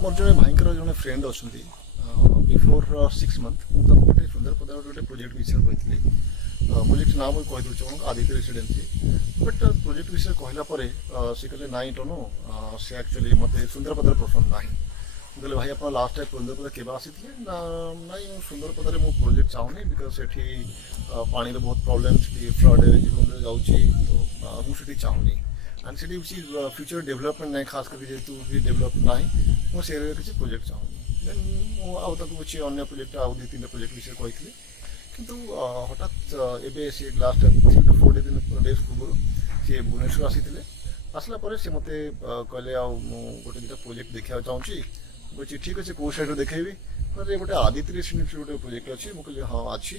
मोर जो भाई जो फ्रेंड अच्छा बिफोर 6 मंथ मुझे गोटे सुंदरपदा गोटे प्रोजेक्ट विषय कही प्रोजेक्ट ना मुझे कहीदे आदित्य रेसीडेन्सी बट प्रोजेक्ट विषय कहला सी कहले नाई टनु सी एक्चुअली मत सुंदरपदार पसंद ना कहले भाई आप लास्ट टाइम सुंदरपदा केवे आसी ना नाई सुंदरपदार मो प्रोजेक्ट चाहूनी बिकज से पानी बहुत प्रोब्लेम फ्लड जीवन जाऊँगी तो मुझे चाहूनी एंड से फ्यूचर डेवलपमेंट ना खास करके जेहतु डेवलप ना मुझे किसी प्रोजेक्ट चाहूनी देन मुझे अन्य प्रोजेक्ट आउ 2-3 प्रोजेक्ट विषय कही किंतु हठात एबे से लास्ट 3-4 डेज पूर्व सी भुवनेश्वर आसी आसला से मत कहले गोटे 2टा प्रोजेक्ट देखा चाहूँगी बोली ठीक अच्छे कौ साइड देखेबी कहले गोटे आदित्य रेसीडेन्सी गोटे प्रोजेक्ट अच्छी मुझे कहली हाँ अच्छी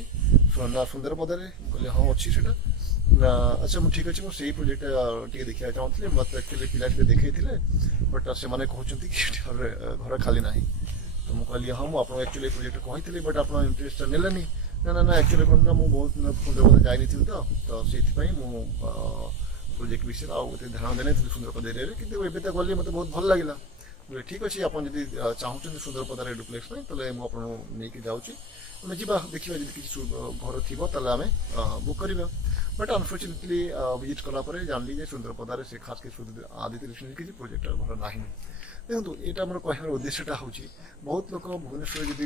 सुंदरपदार कहले हाँ अच्छी से अच्छा मुझे ठीक अच्छे मुझे प्रोजेक्ट टे देखा चाहूँगी मत एक्चुअली पिला देखते बट से कहते कि घर खाली ना तो मुझे कहली हाँ मुझे एक्चुअली प्रोजेक्ट कही बट आप इंटरेस्ट नेलेनी ना ना एक्चुअली कौन ना बहुत सुंदरपदा जानी तो से प्रोजेक्ट विषय आउ ध्यान देने सुंदरपदा एरिया कि एवं तो गली मतलब बहुत भल लगे बोले ठीक अच्छे आप चाहते सुंदरपदार डुप्लेक्स ना मुझे नहीं जाऊँगी आम जा देखा जी किसी घर थी आम बुक करवा बट अनफर्चुनेटली विजिट कलापर जानली जे सुंदरपदार से खास कर आदित्य रेसीडेन्सी किसी प्रोजेक्ट घर ना देखो यहाँ मोर कह उद्देश्यटा हूँ बहुत लोग भुवनेश्वर जी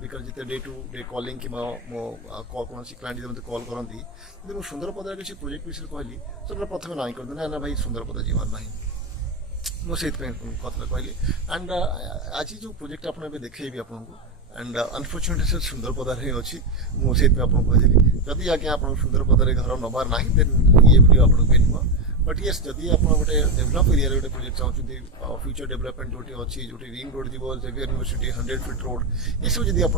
बिकज जिते डे टू डे कलिंग कि कौन क्लाइंट जो मतलब कल करती यदि मुझे सुंदरपदार किसी प्रोजेक्ट विषय कहली सब प्रथम ना करदे ना भाई सुंदरपदा जीवार ना मुझे कथा कहली एंड आज जो प्रोजेक्ट आप देखेबी आपको एंड अनफर्चुनेटली सर सुंदरपदार ही अच्छी मुझे कहली जदि आज्ञा आप सुंदरपदार घर नबार ना देन ये वीडियो आपको नुआ बट येस जदि आप गोटे डेभलप एरिया गोटे प्रोजेक्ट चाहते फ्यूचर डेभलपमेंट जो अच्छी जो रिंग रोड जीव जेवियर यूनिवर्सिटी 100 फीट रोड ये सब जब आप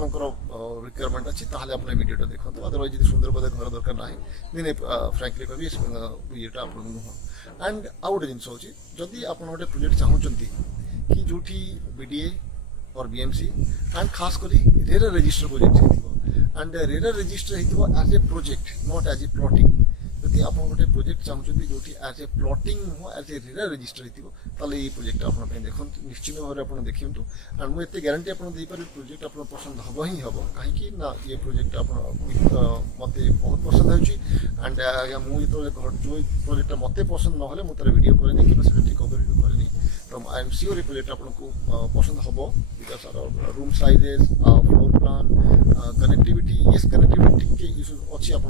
रिक्वायरमेंट अच्छी ताहले आप वीडियो देखो अदरवाइज जो सुंदरपदा घर दरकार ना दिन फ्रांकली कह ये आप नुह एंड आउ गोटे जिन हूँ जदि आप गोटे प्रोजेक्ट चाहते कि जो बीडीए और बीएमसी एंड खास कर RERA register project and RERA register हो as a project not as a plotting जदि आप गोटे प्रोजेक्ट चाहते जो एज ए प्लॉटिंग हो एज ए रेरा रजिस्टर हो ये प्रोजेक्ट आप देखो निश्चित भाव में आप देखिए एंड मुझे गारंटी आप प्रोजेक्ट आप पसंद हम ही हम कहीं ना ये प्रोजेक्ट आप मत बहुत पसंद होंड आज्ञा मुझे जो प्रोजेक्ट मत पसंद ना मुझे वीडियो करें कि कवर भी करें तो आई एम श्योर ये प्रोजेक्ट आपको पसंद हम because room sizes floor plan connectivity ये कनेक्टिविटी टे इश्यू अच्छी आप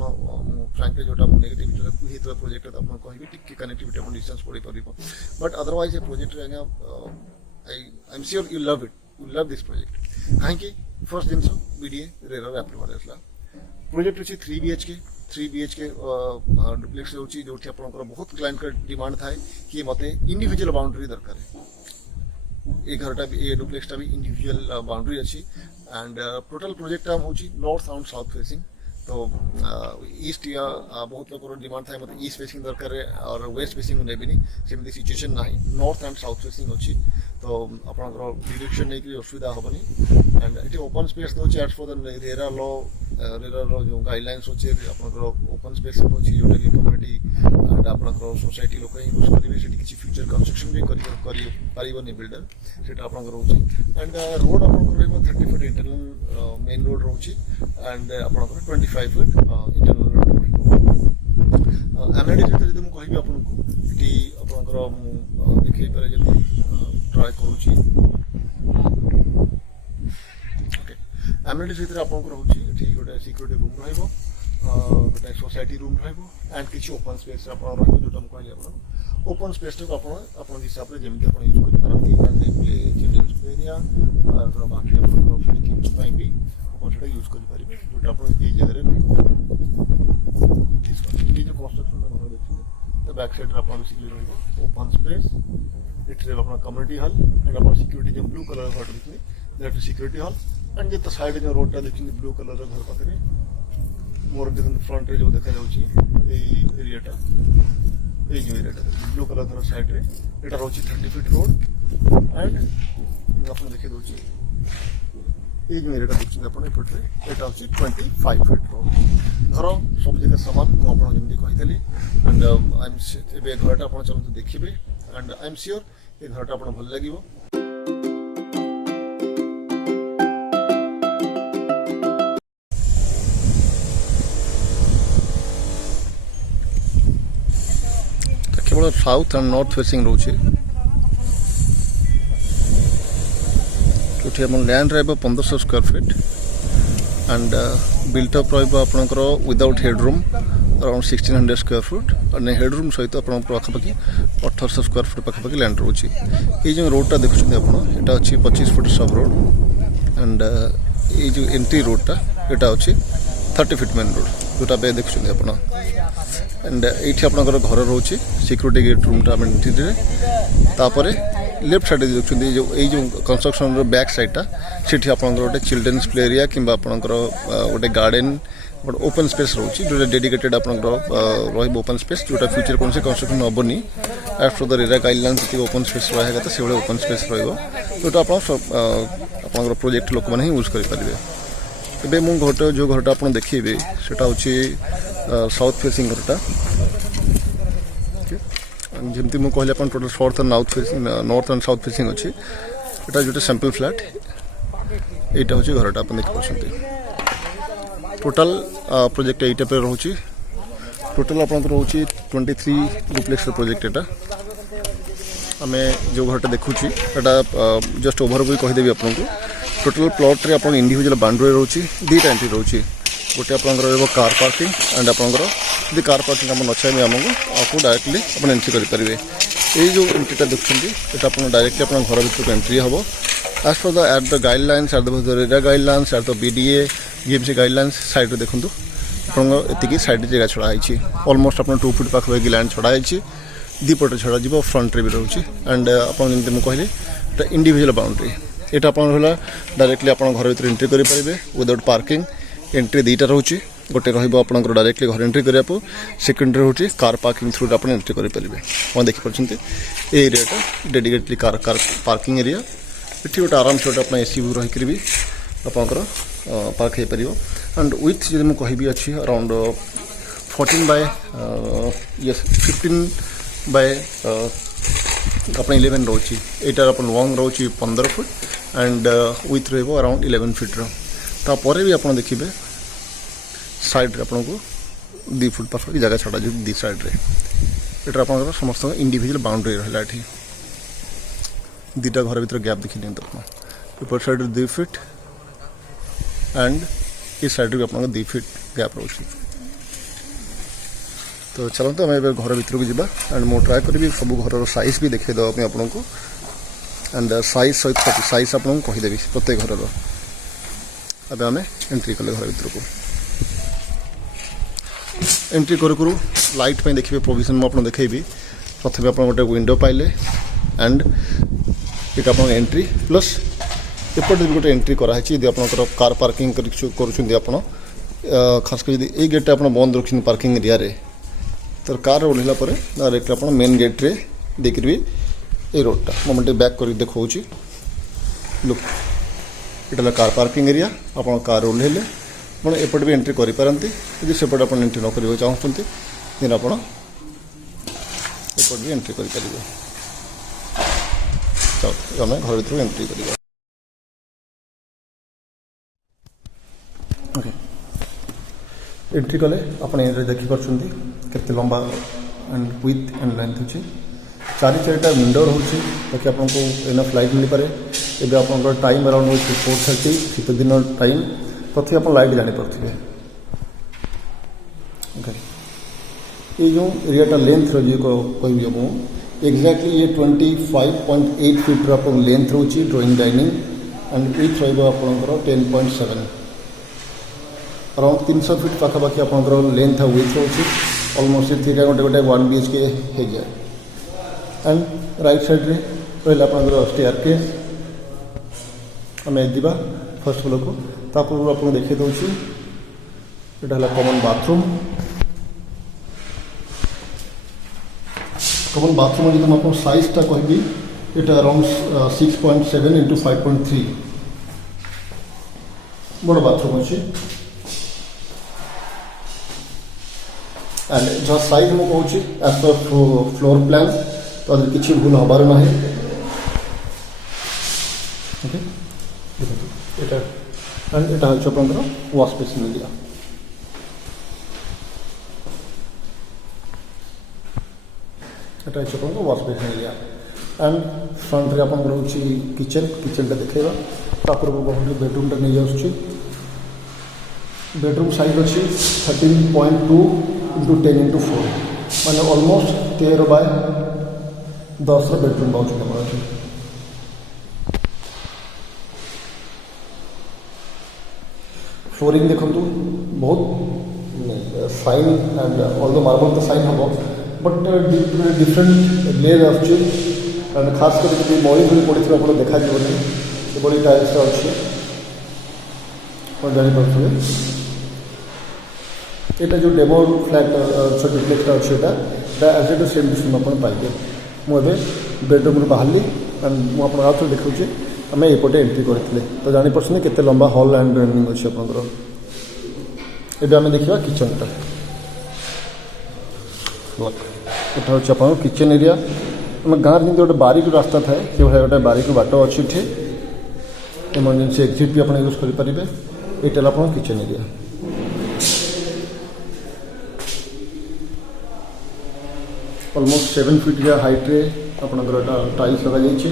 फ्रांकली जो नेगेटिव जो प्रोजेक्ट आप कहि टी कनेक्टिविटी आप डिस्टेंस पड़े पार बट अदरवाइज ये प्रोजेक्ट आज्ञा आई am sure you love it you love this project कहीं फर्स्ट जिन बीडीए रेरा अप्रूवल आसला प्रोजेक्ट अच्छी 3 BHK डुप्लेक्स होची जो आप बहुत क्लाइंट का डिमांड था कि मत इंडिविजुअल बाउंड्री दरकार ये घरटा भी ये डुप्लेक्सटा भी इंडिविजुअल बाउंड्री अच्छी एंड टोटल प्रोजेक्ट हूँ नॉर्थ एंड साउथ फेसिंग तो ईस्ट या बहुत लोग डिमांड था मतलब ईस्ट फेसिंग दरकार और वेस्ट फेसिंग नेबिनी सेमती सिचुएशन ना नॉर्थ एंड साउथ फेसिंग अच्छी तो आप डिरेक्शन नहीं असुविधा हेनी एंड ये ओपन स्पेस दूसरी एज फॉर द रेरा लो जो गाइडलाइंस अच्छे आप ओपन स्पेस अच्छी जोटा कि कम्युनिटी एंड आप सोसाइटी लोक यूज करेंगे से किसी फ्यूचर कंस्ट्रक्शन भी कर बिल्डर से आप एंड रोड आप 30 फीट इंटरनल मेन रोड रोचे एंड आप 25 फीट इंटरनल रोड एमएनडी जो मुझे कहि आपको आप देखे पारे जब ट्राए करुँची एमएनडी भितर आप रोचे गोटे सिक्यूरीटी रूम रोटे सोसाइटी रूम एंड किसी ओपन स्पेस आप जो मुझे कहली ओपन स्पेस टाक आप हिसाब से जमी आप यूज करेंगे चिल्ड्रेन्स एरिया और बाकी आप भी आप यूज करेंगे जोटा आप जगह जो कंस्ट्रक्शन घर देखिए तो बैक साइड आप बेसिकली ओपन स्पेस इट्स अपना कम्युनिटी हॉल एंड आप सिक्यूरीटी जो ब्लू कलर घर देखिए दैट सिक्यूरीटी हॉल एंड जो साइड जो रोडटा देखिए ब्लू कलर घर पाखे मोर देखते फ्रंट जो देखा एरियाटा ये जो एरियाटा ब्लू कलर घर साइड रे यहाँ रोचे 30 फीट रोड एंड आप देखे दूसरी ये जो एरियाटा देखते आपटे यहाँ हूँ 25 फीट रोड घर सब जगह सामान मुझे कही एंड आई एम घरटा आप चलते देखिए एंड आई एम श्योर ये घरटा आप भल लगे। केवल साउथ एंड नॉर्थ फेसिंग रोचे जो लैंड रहा 1500 स्क्वायर फीट एंड बिल्टअप रहा without headroom around 1600 square foot और हेडरूम सहित पाखापाखि 1800 स्क्वायर फुट पाखापाखि लैंड रोचे। ये जो रोडटा देखुं यहाँ अच्छी 25 फुट सब रोड एंड ये जो एंट्री रोडटा यहाँ अच्छी 30 फीट मेन रोड जोटा देखुं आप एंड ये घर रोचे सिक्यूरीटी गेट रूमटा एंट्री लेफ्ट साइड देखते जो कंस्ट्रक्शन बैक साइडटा से आप गोटे चिल्ड्रेन्स प्ले एरिया कि गोटे गार्डन गोटे ओपन स्पेस रोचे जो डेडिकेटेड आप ओपन स्पेस जोटा फ्यूचर कौन कंस्ट्रक्शन हेनी as per the RERA guidelines जी ओपन स्पेस रहा है से ओपन स्पेस रोटा आप प्रोजेक्ट लोक मैंने यूज करेंगे। एवं मुझे जो घरटा आप देखिए से साउथ फेसिंग घरटा जमती मुझे कहली आप total north and south facing अच्छी यहाँ जो सैंपल फ्लैट यहाँ हूँ घरटा आप देखिए टोटल प्रोजेक्ट ये टाइप रोचे टोटल आप रोचे 23 डुप्लेक्स प्रोजेक्ट यहाँ आम जो घरटा देखुची जस्ट ओवरव्यू कहीदेवी आपको टोटल प्लॉट रे आप इंडिविजुअल बाउंड्री रोचे दुईटा एंट्री रोचे गोटे आप कार पार्किंग एंड आप कार पार्किंग आप न चाहिए आमको डायरेक्टली आप एंट्री करेंगे। ये जो एंट्रीटा देखते ये आप डायरेक्टली आप घर भर एंट्री हम as per the at the guidelines at the RERA guidelines at the BDA GMC guidelines side रे देखो आपकी साइड जगह छड़ाई अलमोस्ट आप 2 फुट पाखापाखि लैंड छड़ाई दीपटे छड़ा जी फ्रंट रे भी रोचे एंड आपको मुझे कहली इंडिविजुअल बाउंड्री यहाँ आप डायरेक्टली आप घर भर एंट्री करेंगे विदाउट पार्किंग एंट्री दुईटा रोचे गोटे रहा डायरेक्टली घर एंट्री करने सेकेंडरी हूँ कार पार्किंग थ्रू आप एंट्री करेंगे आप देखिए ये एरियाटा डेडिकेटली कार पार्किंग एरिया ये गोटे आराम से गोटे एसी व्यू रहीकि भी आपंकर पार्क हो पार एंड विथ जी मुझे कहि अच्छी अराउंड 14 बाय 15 बाय आप 11 रोचे यहाँ आप लॉन्ग रोचे 15 फुट एंड विथ रो अराउंड 11 फीट तापर भी आप देखिए साइड आपको 2 फुट पाखापाखि जगह छड़ा जो दी साइड रे यहाँ आप समस्त इंडिविजुअल बाउंड्री रहा ये दुईटा घर भर गैप देखी दिखाँ साइड 2 फीट एंड इस साइड भी आप 2 फीट गैप रोचे। तो चलते आम घर भर को जावा एंड मुझे ट्राए करी सब घर साइज भी देखा देवाई आपको एंड साइज सहित साइज आपको कहीदेवी प्रत्येक घर अब आम एंट्री कले घर भर को एंट्री करूँ लाइट पे देखिए प्रोविजन मुझे देखेबी प्रथम आप गोटे विंडो पाइले एंड ये आप एंट्री प्लस एपटे भी गोटे एंट्री कराई यदि आप कार पार्किंग कर खास कर ये गेट आप बंद रखिए पार्किंग एरिया रे तो कार ओह्ला डायरेक्ट आप मेन गेट रे देखिए ये रोडटा मोमेंट बैक कर देखा लुक ये कार पार्किंग एरिया आप कार ओह्ले आप एपटे भी एंट्री करेंगे यदि सेपटे आप एंट्री न करने चाहते देन आप एपटे भी एंट्री करेंगे। चलो आम घर भर एंट्री कर एंट्री कले आप देखिपुं के लंबा एंड विथ एंड लेंथ अच्छी 4 विंडो रोचे ताकि आपको इनफ लाइट मिल पाए। एवं आप टाइम अराउंड हो 4:30 शीत दिन टाइम प्रथम आप लाइट जानीपे ओके। ये जो एरियाटा लेंथ रही कह एक्जाक्टली ये 25.8 फीट आप लेंथ रोचे ड्रॉइंग डाइनिंग एंड विथ रहा 10.7 अराउंड 300 फीट पाखापाखि आप लेंथ है विथ रोचे अलमोस्ट गोटे गोटे 1 BHK हो जाए एंड राइट साइड रे रहा आप स्टेयर केस आम जा फर्स्ट फ्लोर को तापर आपको देखी दूसरी यहाँ कॉमन बाथरूम जो आपको साइजटा कहि ये अराउंड 6.7 into 5.3 बड़ बाथरूम अच्छी एंड जहाँ साइज मुझे कहूँ एज पर फ्लोर प्लान तो किसी भूल हबार ना ओके देखो एंड यहाँ हूँ आप वाश बेसिन एरिया এটা হচ্ছে আপনার wash basin area and front रे आपन रहउची किचन किचन टा देखैबा तापर बहु बेडरूम टा नै जाउची बेडरूम साइज अछि 13.2 into 10 into 4 माने ऑलमोस्ट 13 बाय 10 रो बेडरूम पाउछ हमर फ्लोरिंग देखंतु बहुत फाइन एंड ऑल्दो मार्बल तो फाइन हबो बट डिफरेंट लेयर आछि एंड खास करके मई भली पड़ी आप देखा से बड़ी टाइल्स अच्छे जापर यहाँ जो डेमो फ्लैट डुप्लेक्स अच्छे as a same to same आप पाइबे मुझे बेडरूम बाहर एंड मुझे आउ देखा आम एपटे एंट्री करते तो जापे केते लंबा हॉल एंड रनिंग अच्छे आप देखा किचन टा हूँ किचन एरिया आम गाँव में गोटे बारिक रास्ता थाए से भाई गोटे बारिक बाट अच्छी इटे इमरजेंसी एक्जिट भी आप यूज करेंगे ये आप kitchen area almost 7 feet height रे आपंकर टाइल्स लगे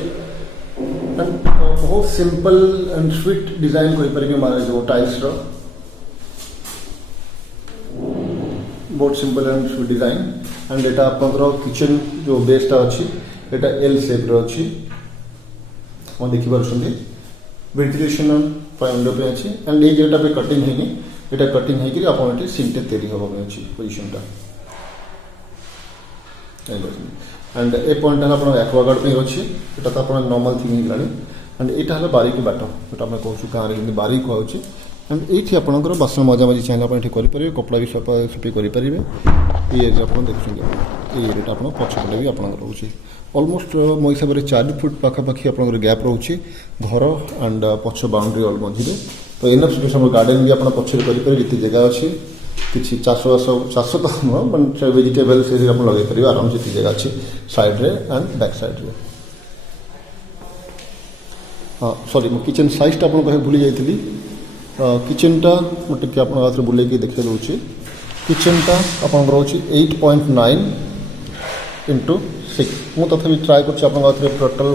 बहुत सिंपल एंड स्वीट डिजाइन करेंगे जो टाइल्स बहुत simple and sweet design and एटा आपंकर किचन जो बेसटा अच्छी एटा एल शेप रो अच्छी हम देखि पारछन्ती वेंटिलेशन विंडो पे अच्छी एंड ये जेटा पे कटिंग हैनी एटा कटिंग है कि आपन एटी सिंटे तैयारी होबा पे अच्छी पोजीशनटा एंड ए पॉइंट आपन एक्वागार्ड पे अच्छी एटा तो आपन नॉर्मल थिंग हिलानी एंड एटा हला बारीक बाट एटा हम कहू गाँव रे बारीक होउची एंड ये आपंकर बासन मजा मजी चाहिए आप करेंगे कपड़ा भी सफा सफी करेंगे ये आप देखते ये एरिया आप पछपटे भी आप रोचे ऑलमोस्ट मो हिसाब से 4 फुट पाखापाखि आप गैप रोचे घर एंड पछ बाउंड्री ऑल मझे तो इनफ स्पेस गार्डन भी आप पछरे करेंगे जिते जगह अच्छी किसी चाषबास चाष तो नुह वेजिटेबल से लगे पारे आराम से जगह अच्छी साइड्रे एंड बैक साइड्रे हाँ सॉरी मो किचन साइजटा आप भूली जाइली किचनटा मुझे आप बुले देखे दूसरी किचनटा आप 8.9 into 6 मुझे तथा ट्राए कर टोटल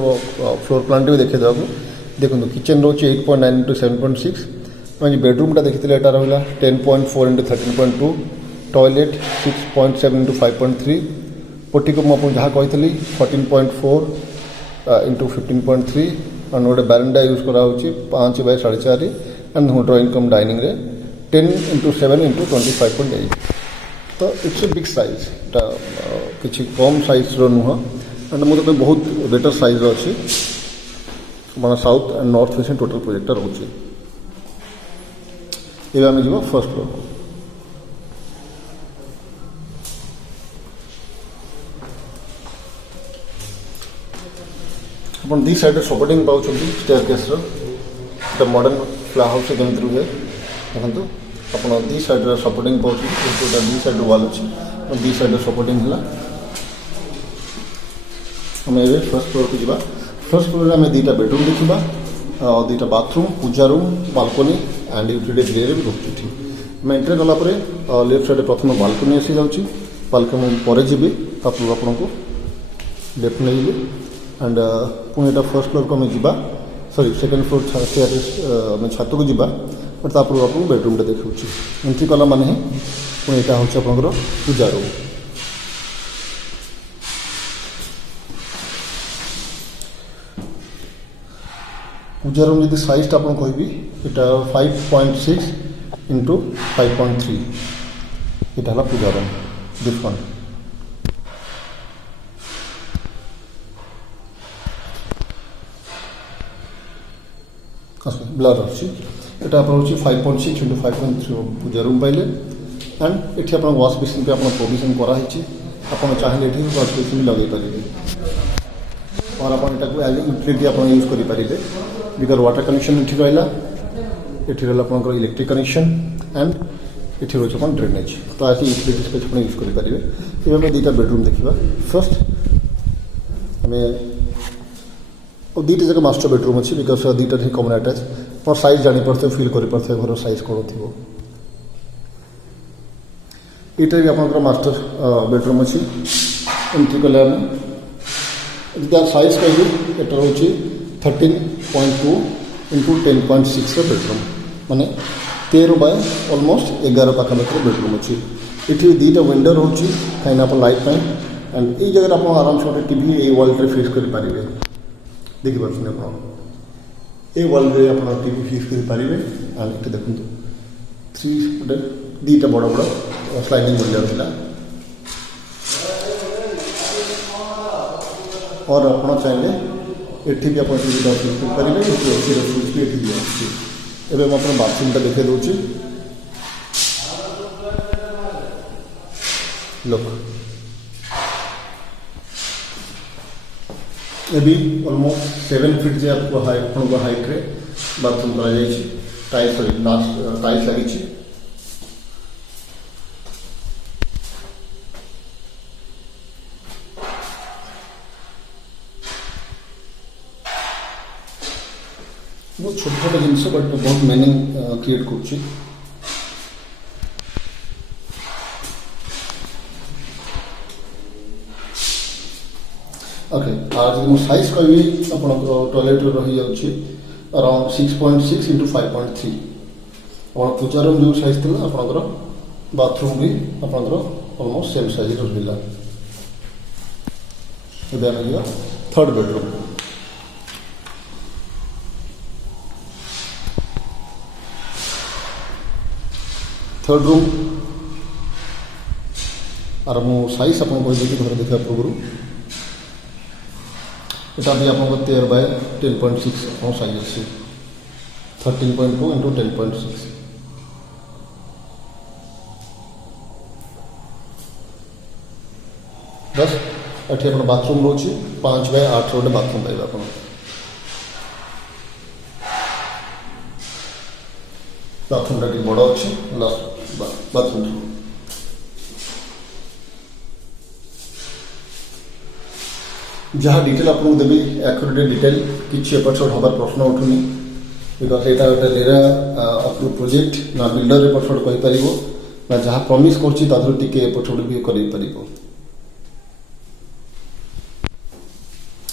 फ्लोर प्लान भी देखे देवा देखो किचन रोचे 8.9 into 7.6 मैं बेडरूमटा देखी यहाँ रहा 10.4 into 13.2 टॉयलेट 6.7 into 5.3 पोटी को मुझे जहाँ कही 14.4 into 15.3 एंड गोटे बारंडा यूज करा 5 by 4.5 and drawing come dining रे 10 into 7 into 25.8 तो इट्स ए बिग साइज किसी कम साइज नुह एंड मुझे बहुत बेटर साइज अच्छी मैं south and north facing total project रोचे ये आम जी फर्स्ट फ्लोर को अपन दी साइड सपोर्टिंग पाँच स्टेयरकेस मॉडर्न फ्लावर हाउस जमी रुहे देखो आप दी साइड सपोर्टिंग पाँच दी साइड वाल अच्छी दी साइड सपोर्टिंग है आम ए फर्स्ट फ्लोर को जी फर्स्ट फ्लोर में आम दुटा बेडरूम देखा दुटा bathroom puja room balcony and utility area भी रोचे आम एंट्री गलापर लेफ्ट साइड प्रथम बालकोनी आसी जाऊँगी बालकोनी पर जी आपन को लेफ्ट नहीं जी एंड पुणी यहाँ फर्स्ट फ्लोर को आम जा सॉरी सेकेंड फ्लोर आम छात को जा बट तापर आप बेडरूम देखा एंट्री कला माने पुणी यहाँ हूँ आप पूजा रूम पूजा रूम जी साइजटा आप कहि यहाँ 5.6 into 5.3 यहाँ है पूजा रूम डिफरेंट ब्लर अच्छी यहाँ आप 5.6 into 5.3 पूजा रूम पाइले एंड ये आप वाश बेसिन पे आप प्रोविजन कराई आप चाहिए ये वाश बेसिन भी लगे पारे और आप एज यूटिलिटी आप यूज करेंगे बिकज वाटर कनेक्शन ये रहा ये रहा इलेक्ट्रिक कनेक्शन एंड ये रोचे आप ड्रेनेज तो एज यूटिलिटी स्पेस आप यूज करेंगे ये आम दुटा बेडरूम देखा फर्स्ट आम दुईटा जगह मास्टर बेडरूम अच्छी बिकज दुईटा ही कमन आटाच और साइज जापारे फिल कर घर साइज कौन थी यहाँ भी आप मास्टर बेडरूम अच्छी एंट्री कले आम यार साइज कह एटा रोचे 13.2 इंटू 10.6 बेडरूम माने 13 बाय ऑलमोस्ट 11 पाखापाखि बेडरूम अच्छी ये दुईटा विंडो रोचे कहीं आप लाइट पाए एंड ये जगह आप आराम से टीवी ये वाल फिक्स करेंगे देखिए आप ये वाल आप टीवी फिक्स करेंगे एंड ये देखो 3 गोटे दुईटा बड़ बड़ स्लाइडिंग विंडो था और आप चाहिए एटी भी आप टीवी फिक्स करेंगे एसी स्विच भी ये दिया एवं आप बाथरूम देखा दूसरी लोक ये भी ऑलमोस्ट 7 फीट जे आपको हाइट रे बाथरूम कर टाइल्स टाइल्स लगी बहुत छोट छोट जिनस बट बहुत मीनिंग क्रिएट कर ओके आज मुझे साइज कह आप टॉयलेट रही जाऊँगी अराउंड 6.6 इंटू 5.3 आप पूजा रूम जो साइज थी आपंकर बाथरूम भी आपंकर ऑलमोस्ट सेम साइज रहा ये थर्ड बेडरूम थर्ड रूम आर मो साइज आप घर देखा पूर्व यहाँ भी आप 13 बाय 10.6 आप साइज अच्छी 13.2 इंटू 10.6 बस ये आप बाथरूम रोचे 5 बाय 8 गोटे बाथरूम पाइबे आप बाथरूम टा बड़ अच्छे बाथरूम जहाँ डिटेल आपको देवी एक्यूरेट डिटेल किसी एपट सेपट हबार प्रश्न उठुनी बिकज यहाँ गोटे रेरा अप्रूव प्रोजेक्ट ना बिल्डर एपट सेपट कहीपर ना जहाँ प्रमिश करके एपट सेपट भी कर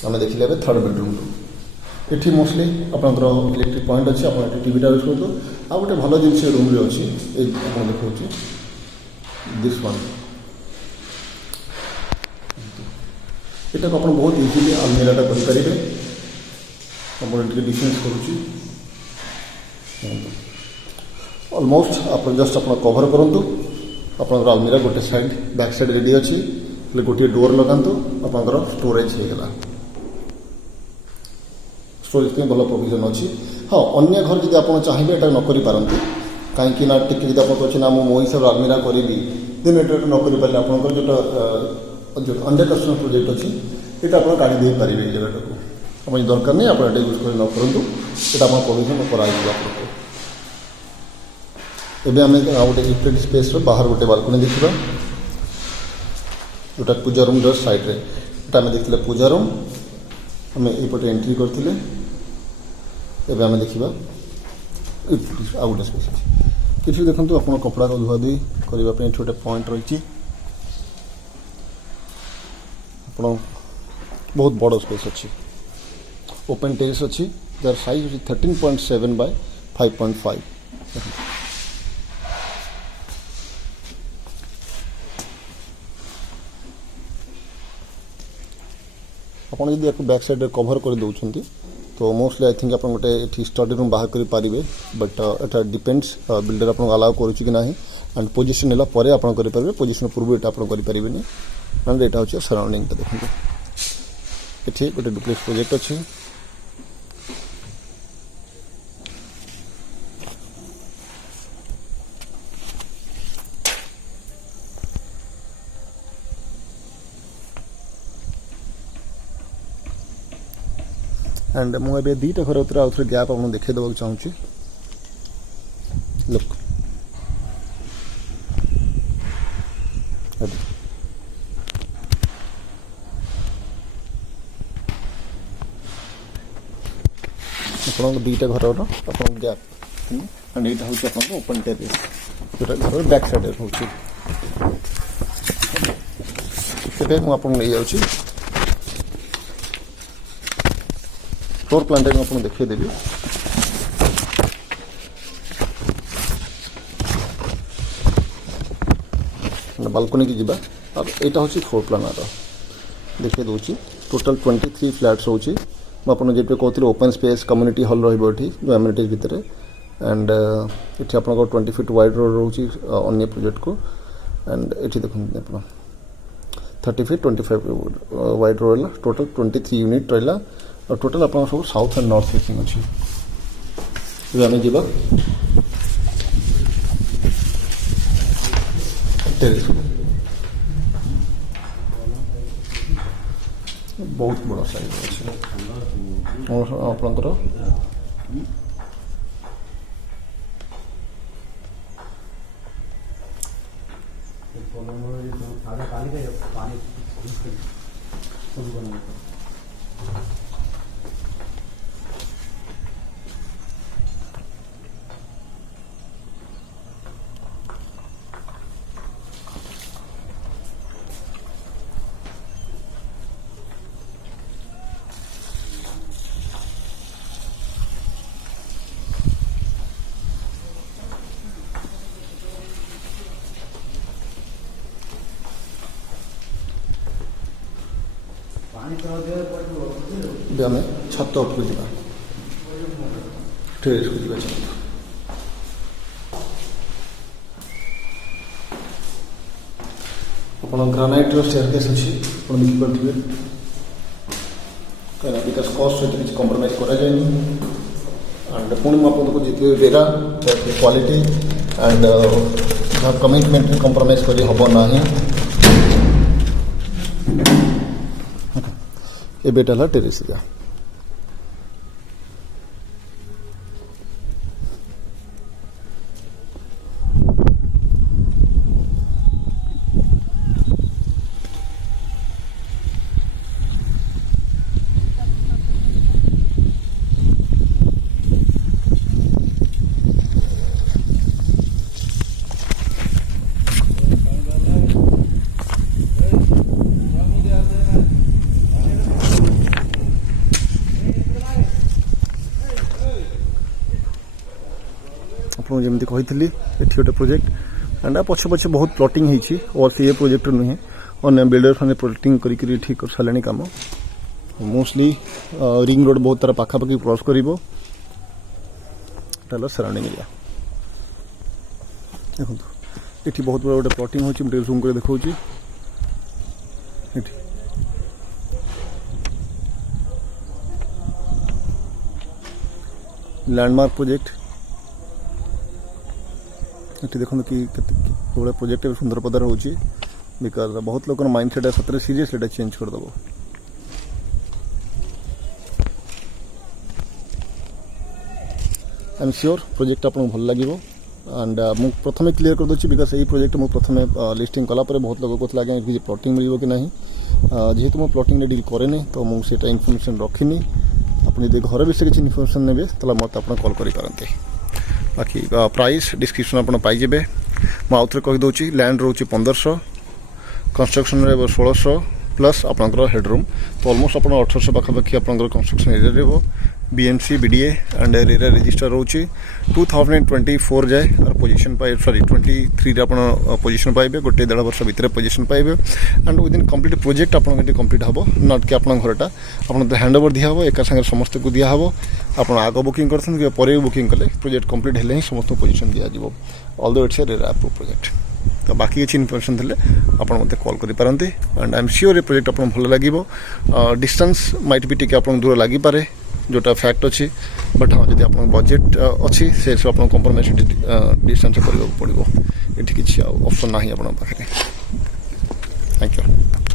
आम देखिले थर्ड बेडरूम ये मोस्टली आपंकर इलेक्ट्रिक पॉइंट अच्छे आप टीवीटा यूज कर आ गए भल जिन रूम रे अच्छी देखा दिस वन यहाँ आप बहुत इजिली आलमीराटा करेंगे आप डिफरेंस करुच्ची ऑलमोस्ट आप जस्ट आप कवर करूँ आप आलमीरा गोटे साइड बैक साइड रेडी अच्छी गोटे डोर लगातु आपंकर स्टोरेज होगा स्टोरेज भल प्रोविजन अच्छी हाँ अन्य घर जब आप चाहिए यहाँ नक पारती कहीं टी अच्छे ना मो हिसाब से आलमीरा करी देन ये नक पारे आप जो अंडर कंस्ट्रक्शन प्रोजेक्ट अच्छी ये आप काढ़ी दे पारे जगह आप दरकार नहीं आप यूज कर न करूँ ये आप प्रोविजन कराइए एवं आम गोटे यूटिलिटी स्पेस बाहर गोटे बालकनी देखा जोटा पूजा रूम जस्ट साइड रे आम देखते पूजा रूम आम यपटे एंट्री करते आम देखा आउ गोटे स्पेस अच्छे कि देखो आप कपड़ा को धुआ धुई करने गोटे पॉइंट रही बहुत बड़ स्पेस अच्छी ओपन टेरेस अच्छी जार साइज 13.7 बाय 5.5 आपड़ जब आपको बैक साइड कवर कर दौरान तो मोस्टली आई थिंक आप गोटे स्टडी रूम बाहर करेंगे बट एटा डिपेंड्स बिल्डर आपको अलाउ करुच्ची ना एंड पोजिशन है आप करेंगे पोजिशन पूर्व ये आप करेंगे ना यहाँ हूँ सराउंडिंग देखो ये गोटे डुप्लेक्स प्रोजेक्ट अच्छे एंड मुझे दुईटा घर भर आउ थे गैप आपको देखे देवा चाहूँगी लुक आप दुईटा घर आप गैप एंड यहाँ हूँ आप ओपन टेरेस जो घर बैक साइड हूँ स्टेप है आपको नहीं जाऊँगी फ्लोर प्लान टाइम आपको देखदेवी बालकनी की जीवा अब यहाँ हूँ फ्लोर प्लान देखिए दूसरी टोटल 23 फ्लैट्स होची मुझे जेटे कहती ओपन स्पेस कम्युनिटी हॉल रही जो एमिनिटीज भितर एंड ये आप 20 फीट वाइड रोड रोचे अन्य प्रोजेक्ट को एंड ये देखते आप 30 फीट 25 वाइड रोड रहा टोटल 23 यूनिट रहा और टोटल आप सब साउथ एंड नॉर्थ फेसिंग अच्छी आम जा टेरेस बहुत बड़ा साइज अच्छे आपंकर आम छत उपरू जा टेरेस को जा छत आप ग्रानाइट स्टेयरकेस अच्छी देखिपे कहीं बिकज कस्ट सहित किसी कंप्रोमाइज कराए एंड पुणी मुझे जी बेरा क्वालिटी एंड कमिटमेंट कंप्रोमाइज कर हम ना ये बेटा टेरेस का आपको जमी कही ये गोटे प्रोजेक्ट एंड पछे पछे बहुत प्लॉटिंग होती और से प्रोजेक्ट नुहे अन्य बिल्डर मैंने प्लॉटिंग कर ठीक कर सारे कम मोस्टली रिंग रोड बहुत तार पाखापाखि क्रॉस कर सराउंडिंग एरिया देखो ये बहुत बड़ा गोटे प्लॉटिंग होती जूम कर देखा लैंडमार्क प्रोजेक्ट ये देखो कि प्रोजेक्ट सुंदर पदार हो बिकज बहुत लोग माइंड सेट सतरे सीरीयस चेंज करदेव आई एम श्योर प्रोजेक्ट आपको भल लगे एंड मुझे प्रथम क्लीयर कर दूसरी बिकज यही प्रोजेक्ट मुझे प्रथम लिस्टिंग कलापर बहुत लोग कहते आगे किसी प्लॉटिंग मिल कि ना जेहेतु मुझे प्लॉटिंग डील कैनि तो मुझे इनफर्मेशन रखिनी आपड़ी घर विषय किसी इनफर्मेशन ने तो मत आप कल करते बाकी प्राइस डिस्क्रिप्शन आप पाइबे मुझे आउ थे कहीदे लैंड रोचे 1500 कंस्ट्रक्शन 1600 प्लस आपंकर हेडरूम तो ऑलमोस्ट आप 1800 पाखापाखि आप कंस्ट्रक्शन एरिया रहा BMC BDA and area register रोचे 2024 जाए और पोजिशन पाए सॉरी 23 आप पोजिशन पाइबे गोटे 1.5 वर्ष भितर पोजिशन पाइबे एंड विदिन कंप्लीट प्रोजेक्ट आप कंप्लीट हम नट कि आप घरटा आप हैंड ओवर दिहब एका सागर समस्त को दिहब आप आग बुकिंग करते पर बुकिंग कले प्रोजेक्ट कंप्लीट हेले ही समस्त पोजिशन दिज्व although it's a RERA approve project तो बाकी किसी इनफर्मेशन थे आप मत कॉल करेंगे एंड आई एम श्योर ये प्रोजेक्ट आपको भल लगे डिस्टेंस माइट भी टी आप दूर लगिपे जोटा फैक्ट अच्छी बट हाँ जब आप बजेट अच्छी से सब आप कंप्रोमाइज डिस्टेंस करने पड़ो ये किसी ऑप्शन ना आप थैंक यू।